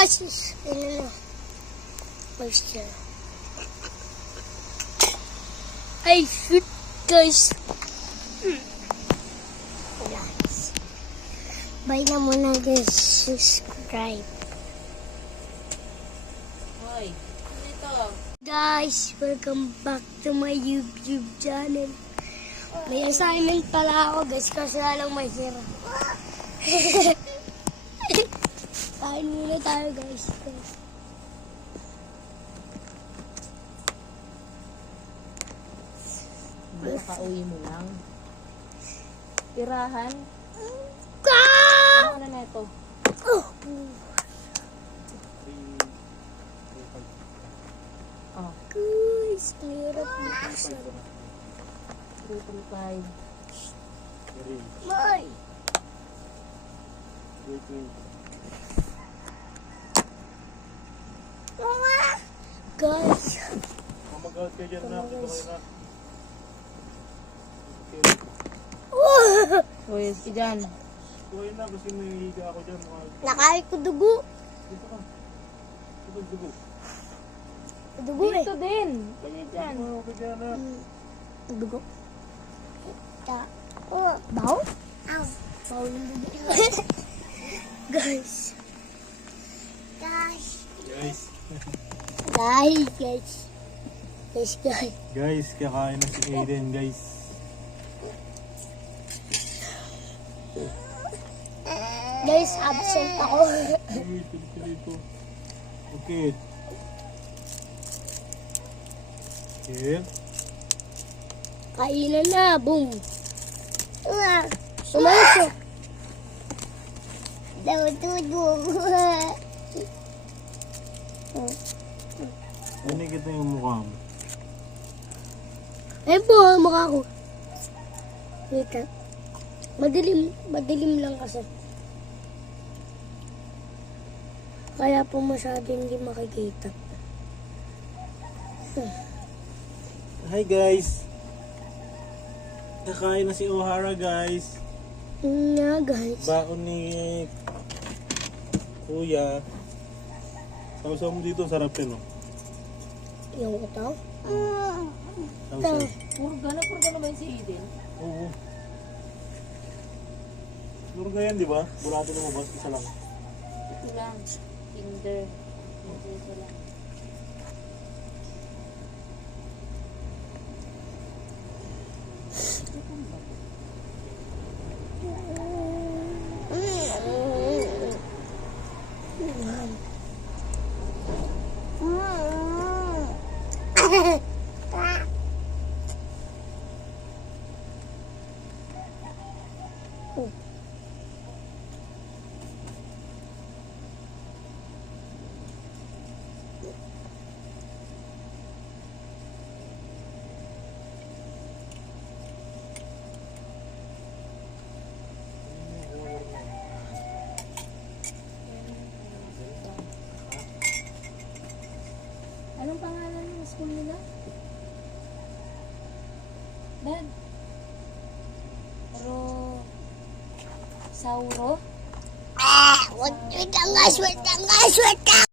guys! Ano na? Moisture. Ay, shoot guys. Guys. Bye na muna guys. Subscribe. Hoy, ano ito? Guys, welcome back to my YouTube channel. May assignment pala ako guys kasi lang may hira. Kain muna tayo guys. Nakauwi mo lang. Tirahan? Ano na ito? Oh. Oh, Guys, hirap na isa. 335. May! Guys, Mag-out kayo dyan na. Dito kayo na. Hoy, si dyan. Kuhain na kasi may higa ako dyan. nakain ko dugo. Dito ka. Dito dugo. Dugo eh. Dito din. Pwede dyan. Ano ka dyan na? Dugo. Oh, baw? Ow. Baw yung dugo. Guys. Guys. Guys. Guys, guys. Guys, guys. Guys, kakain na si Aiden guys. Guys, absent ako. Uy, dito. Okay. Okay. Kainan na, boom. Sumaso. Daw dugo. Binigit na yung mukha mo. Ayun po, ang mukha ko. Wait lang. Madilim lang kasi. Kaya po masyado hindi makikita. Hi guys. Kakain na si O'Hara guys. Nga guys. Baon ni Kuya. Saw-saw mo dito, sarap yun, no? Yung ito. Saw-saw. Purga na ba yung si Eden? Oo. Siguro ganyan, di ba? Burato lumabas, isa lang. Ito lang. Tinder. Ito lang. Anong pangalan ng school nila? Dad? Sauro? Wait lang guys, wait lang.